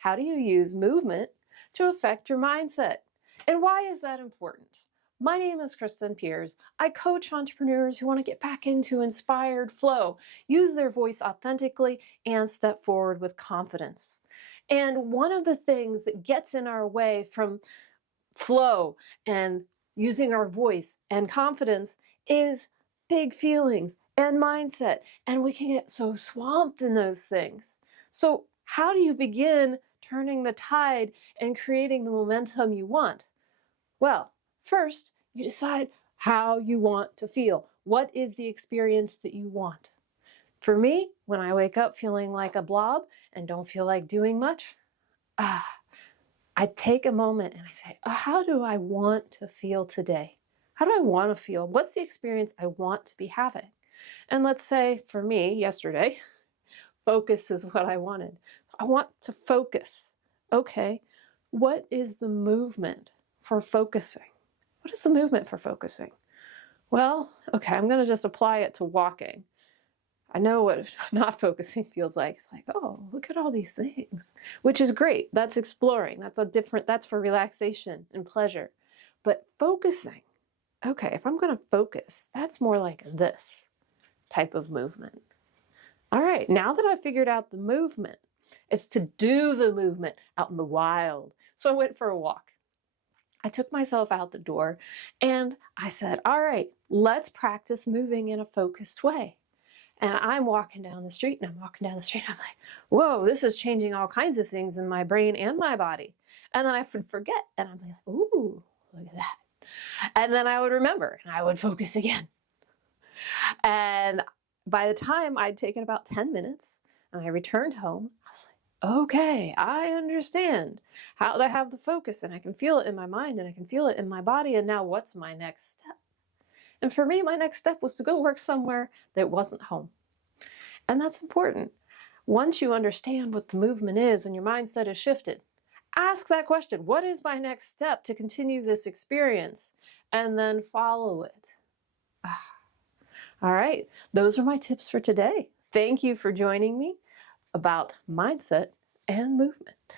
how do you use movement to affect your mindset? And why is that important? My name is Kristen Piers. I coach entrepreneurs who want to get back into inspired flow, use their voice authentically, and step forward with confidence. And one of the things that gets in our way from flow and using our voice and confidence is big feelings and mindset. And we can get so swamped in those things. So how do you begin turning the tide and creating the momentum you want? Well, first, you decide how you want to feel. What is the experience that you want? For me, when I wake up feeling like a blob and don't feel like doing much, I take a moment and I say, how do I want to feel today? How do I want to feel? What's the experience I want to be having? And let's say for me, yesterday, focus is what I wanted. I want to focus. Okay, what is the movement for focusing? What is the movement for focusing? Well, okay, I'm going to just apply it to walking. I know what not focusing feels like. It's like, oh, look at all these things, which is great. That's exploring. That's for relaxation and pleasure. But focusing, okay, if I'm going to focus, that's more like this type of movement. All right, now that I've figured out the movement, it's to do the movement out in the wild. So I went for a walk. I took myself out the door and I said, all right, let's practice moving in a focused way. And I'm walking down the street and I'm like, whoa, this is changing all kinds of things in my brain and my body. And then I would forget and I'd be like, ooh, look at that. And then I would remember and I would focus again. And by the time I'd taken about 10 minutes and I returned home, I was like, okay, I understand how to have the focus and I can feel it in my mind and I can feel it in my body. And now what's my next step? And for me, my next step was to go work somewhere that wasn't home. And that's important. Once you understand what the movement is and your mindset is shifted, ask that question, what is my next step to continue this experience? And then follow it. All right, those are my tips for today. Thank you for joining me about mindset and movement.